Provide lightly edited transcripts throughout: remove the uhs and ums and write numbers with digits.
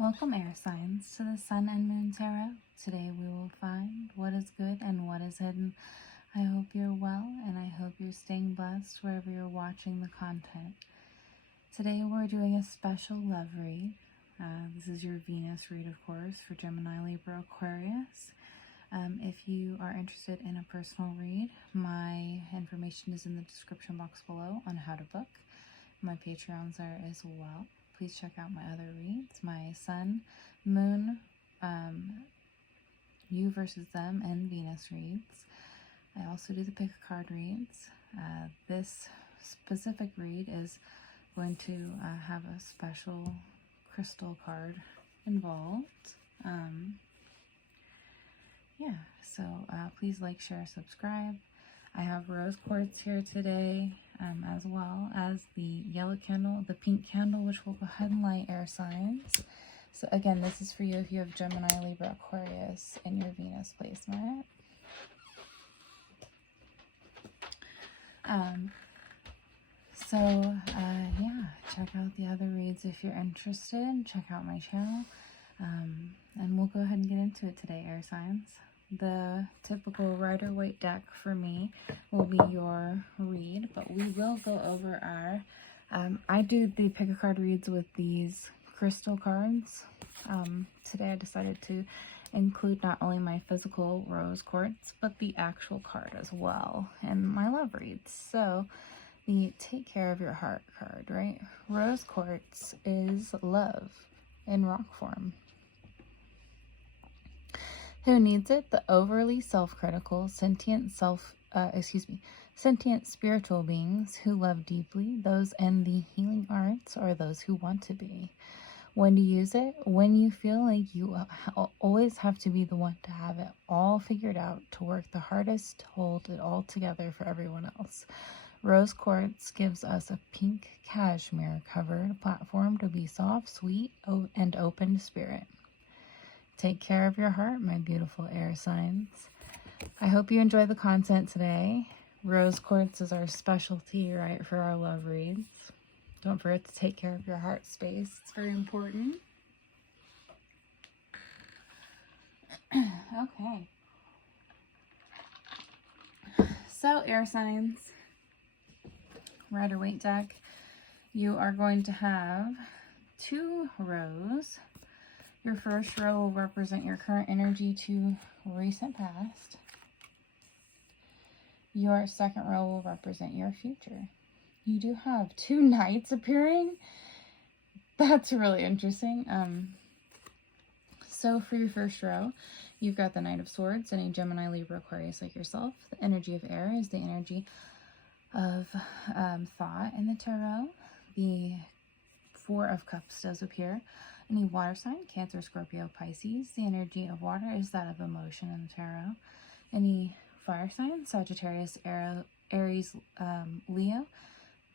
Welcome, air signs, to the Sun and Moon Tarot. Today we will find what is good and what is hidden. I hope you're well, and I hope you're staying blessed wherever you're watching the content. Today we're doing a special love read. This is your Venus read, of course, for Gemini, Libra, Aquarius. If you are interested in a personal read, my information is in the description box below on how to book. My Patreons are as well. Please check out my other reads, my Sun, Moon, you versus them, and Venus reads. I also do the pick a card reads. This specific read is going to have a special crystal card involved. So please like, share, subscribe. I have rose quartz here today, as well as the yellow candle, the pink candle, which will go ahead and light air signs. So again, this is for you if you have Gemini, Libra, Aquarius in your Venus placement. Yeah, check out the other reads if you're interested. Check out my channel. And we'll go ahead and get into it today, air signs. The typical Rider-Waite deck for me will be your read, but we will go over our, I do the pick a card reads with these crystal cards. Today I decided to include not only my physical rose quartz, but the actual card as well, and my love reads. So the take care of your heart card, right? Rose quartz is love in rock form. Who needs it? The overly self-critical, sentient spiritual beings who love deeply, those in the healing arts, or those who want to be. When to use it? When you feel like you always have to be the one to have it all figured out, to work the hardest, to hold it all together for everyone else. Rose quartz gives us a pink cashmere covered platform to be soft, sweet, and open to spirit. Take care of your heart, my beautiful air signs. I hope you enjoy the content today. Rose quartz is our specialty, right, for our love reads. Don't forget to take care of your heart space. It's very important. Okay. So, air signs, Rider-Waite deck, you are going to have 2 rows. Your first row will represent your current energy to recent past. Your second row will represent your future. You do have 2 knights appearing. That's really interesting. So for your first row, you've got the Knight of Swords and a Gemini, Libra, Aquarius like yourself. The energy of air is the energy of thought in the tarot. The 4 of Cups does appear. Any water sign, Cancer, Scorpio, Pisces. The energy of water is that of emotion in the tarot. Any fire sign, Sagittarius, Aries, Leo.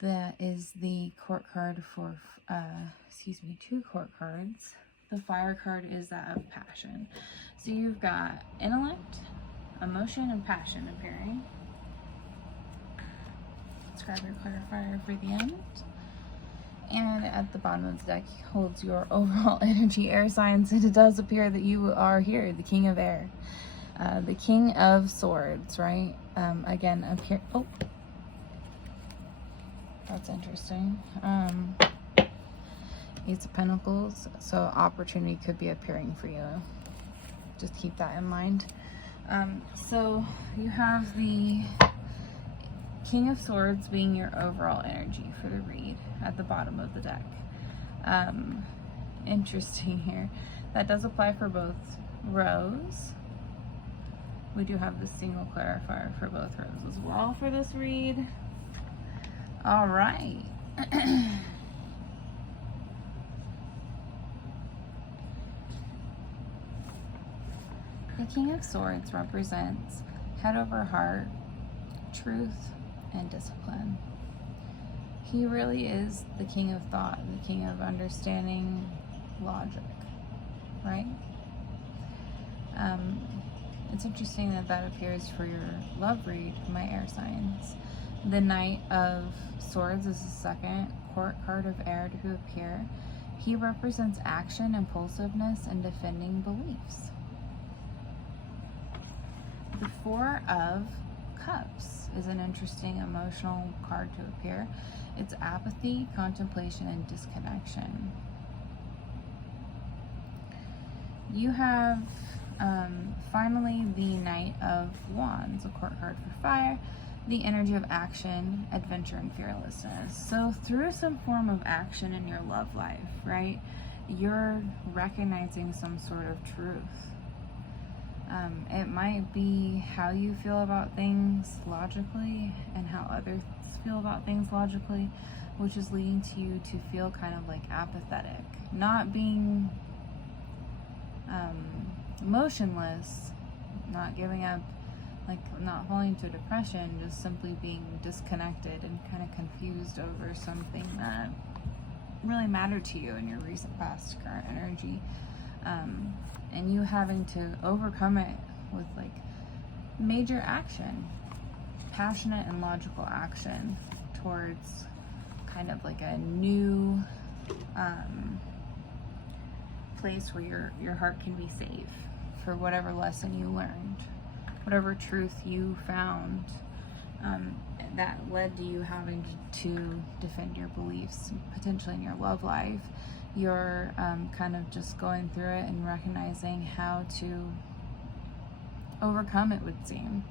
That is the court card for, 2 court cards. The fire card is that of passion. So you've got intellect, emotion, and passion appearing. Let's grab your clarifier for the end. And at the bottom of the deck holds your overall energy, air signs, and it does appear that you are here, the King of Air, the King of Swords, right? Again, appear. Oh, that's interesting. Ace of Pentacles, so opportunity could be appearing for you. Just keep that in mind. So you have the King of Swords being your overall energy for the read at the bottom of the deck. Interesting here. That does apply for both rows. We do have the single clarifier for both rows as well for this read. All right. The King of Swords represents head over heart, truth, and discipline. He really is the king of thought, the king of understanding logic, right? It's interesting that that appears for your love read, my air signs. The Knight of Swords is the second court card of air to appear. He represents action, impulsiveness, and defending beliefs. The Four of Cups is an interesting emotional card to appear. It's apathy, contemplation, and disconnection. You have finally the Knight of Wands, a court card for fire, the energy of action, adventure, and fearlessness. So through some form of action in your love life, right, you're recognizing some sort of truth. It might be how you feel about things logically and how others feel about things logically, which is leading to you to feel kind of like apathetic, not being emotionless, not giving up, like not falling into depression, just simply being disconnected and kind of confused over something that really mattered to you in your recent past current energy. And you having to overcome it with like major action, passionate and logical action towards kind of like a new place where your heart can be safe for whatever lesson you learned, whatever truth you found that led to you having to defend your beliefs, potentially in your love life. You're kind of just going through it and recognizing how to overcome it, would seem.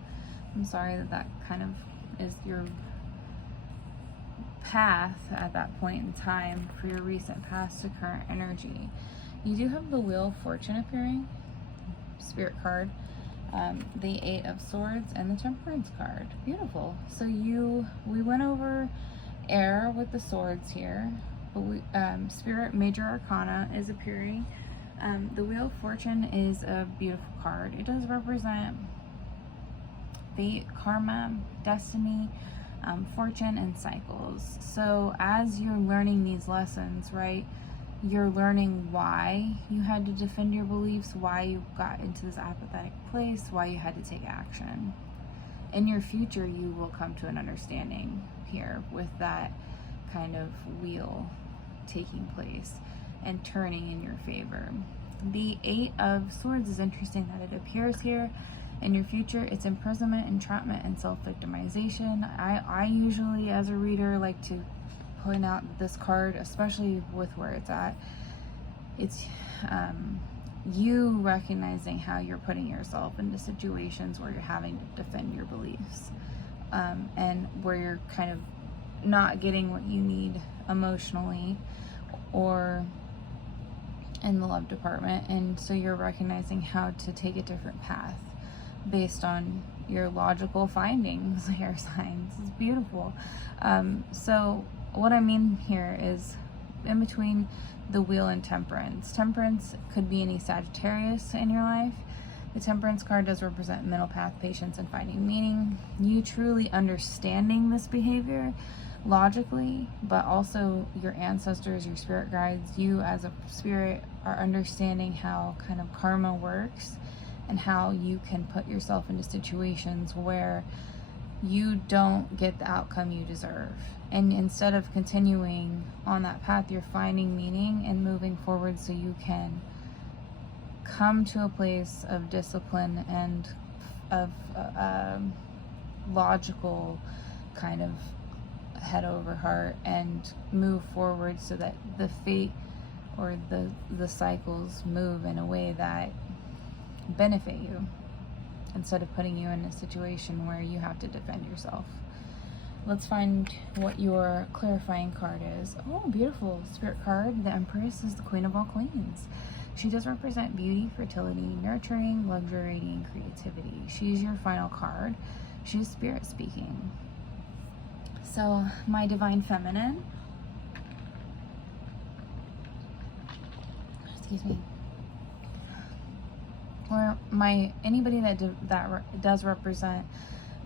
I'm sorry that kind of is your path at that point in time for your recent past to current energy. You do have the Wheel of Fortune appearing, Spirit card, the Eight of Swords, and the Temperance card. Beautiful. So we went over air with the swords here, but Spirit Major Arcana is appearing. The Wheel of Fortune is a beautiful card. It does represent fate, karma, destiny, fortune, and cycles. So as you're learning these lessons, right, you're learning why you had to defend your beliefs, why you got into this apathetic place, why you had to take action. In your future, you will come to an understanding here with that kind of wheel taking place and turning in your favor. The Eight of Swords is interesting that it appears here. In your future, it's imprisonment, entrapment, and self-victimization. I usually, as a reader, like to point out this card, especially with where it's at. It's you recognizing how you're putting yourself into situations where you're having to defend your beliefs, and where you're kind of not getting what you need emotionally or in the love department, and so you're recognizing how to take a different path based on your logical findings, your signs. It's beautiful. So what I mean here is in between the Wheel and Temperance. Temperance could be any Sagittarius in your life. The Temperance card does represent middle path, patience, and finding meaning. You truly understanding this behavior logically, but also your ancestors, your spirit guides, you as a spirit are understanding how kind of karma works and how you can put yourself into situations where you don't get the outcome you deserve. And instead of continuing on that path, you're finding meaning and moving forward so you can come to a place of discipline and of logical kind of head over heart and move forward so that the fate or the cycles move in a way that benefit you instead of putting you in a situation where you have to defend yourself. Let's find what your clarifying card is. Oh, beautiful. Spirit card. The Empress is the Queen of all queens. She does represent beauty, fertility, nurturing, luxury, and creativity. She's your final card. She's spirit speaking. So my divine feminine, excuse me, or anybody that does represent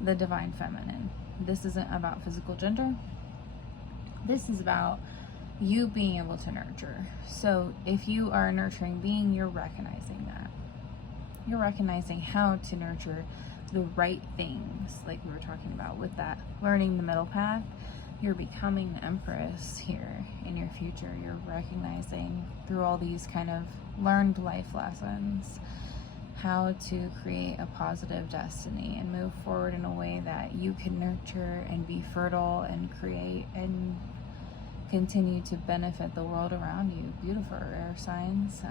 the divine feminine. This isn't about physical gender. This is about you being able to nurture. So if you are a nurturing being, you're recognizing that. You're recognizing how to nurture the right things, like we were talking about with that learning the middle path. you're becoming the Empress here in your future. You're recognizing through all these kind of learned life lessons how to create a positive destiny and move forward in a way that you can nurture and be fertile and create and continue to benefit the world around you. Beautiful air signs.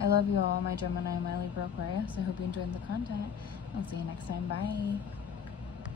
I love you all, my Gemini, my Libra, Aquarius. I hope you enjoyed the content. I'll see you next time. Bye.